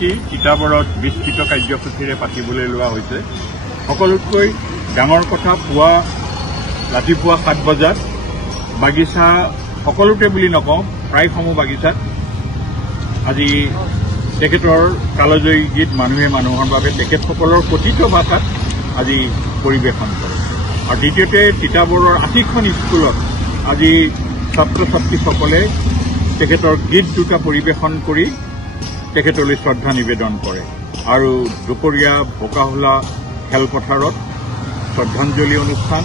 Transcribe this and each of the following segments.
তিতাবৰত বিস্তৃত কাৰ্যসূচীৰে পাতিবলৈ লোৱা হৈছে। সকলোতকৈ ডাঙৰ কথা পুৱা ৰাতিপুৱা 7 বজাত বাগিচা সকলোতে বুলি নকওঁ প্ৰায়সমূহ বাগিচাত আজি তেখেতৰ কালজয়ী গীত মানুহে মানুহৰ বাবে তেখেতসকলৰ কথিত ভাষাত আজি পৰিৱেশন কৰে। আৰু দ্বিতীয়তে তিতাবৰৰ 80খন স্কুলত আজি ছাত্ৰ ছাত্ৰীসকলে তেখেতৰ গীত দুটা পৰিৱেশন কৰি তেখেতলৈ শ্ৰদ্ধা নিবেদন কৰে। আৰু দুপৰীয়া বোকাহোলা খেলপথাৰত শ্ৰদ্ধাঞ্জলি অনুষ্ঠান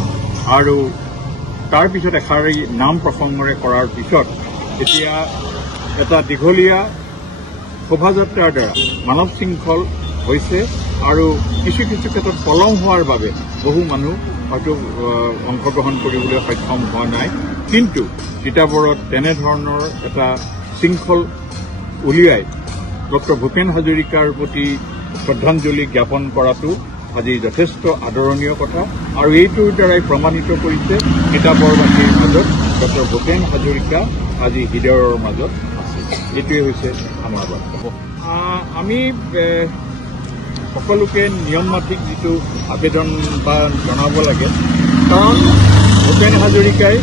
আৰু তাৰ পিছত এষাৰি নাম প্ৰসংগৰে কৰাৰ পিছত এতিয়া এটা দীঘলীয়া শোভাযাত্ৰাৰ দ্বাৰা মানৱ শৃংখল হৈছে আৰু কিছু কিছু ক্ষেত্ৰত পলম হোৱাৰ বাবে বহু মানুহ হয়তো অংশগ্ৰহণ কৰিবলৈ সক্ষম হোৱা নাই। কিন্তু তিতাবৰত তেনেধৰণৰ এটা শৃংখল উলিয়াই ডক্টৰ ভূপেন হাজৰিকাৰ প্ৰতি শ্ৰদ্ধাঞ্জলি জ্ঞাপন কৰাটো আজি যথেষ্ট আদৰণীয় কথা আৰু এইটোৰ দ্বাৰাই প্ৰমাণিত কৰিছে তিতাবৰবাসীৰ মাজত ডক্টৰ ভূপেন হাজৰিকা আজি হৃদয়ৰ মাজত আছে। এইটোৱে হৈছে আমাৰ বাৰ্তা। আমি সকলোকে নিয়মমাফিক যিটো আবেদন বা জনাব লাগে, কাৰণ ভূপেন হাজৰিকাই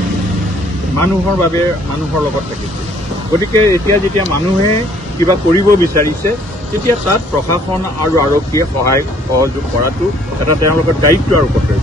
মানুহৰ বাবে মানুহৰ লগত থাকিছিল। গতিকে এতিয়া যেতিয়া মানুহে কিবা কৰিব বিচাৰিছে তেতিয়া তাত প্ৰশাসন আৰু আৰক্ষীয়ে সহায় সহযোগ কৰাটো এটা তেওঁলোকৰ দায়িত্ব আৰু কৰ্তব্য।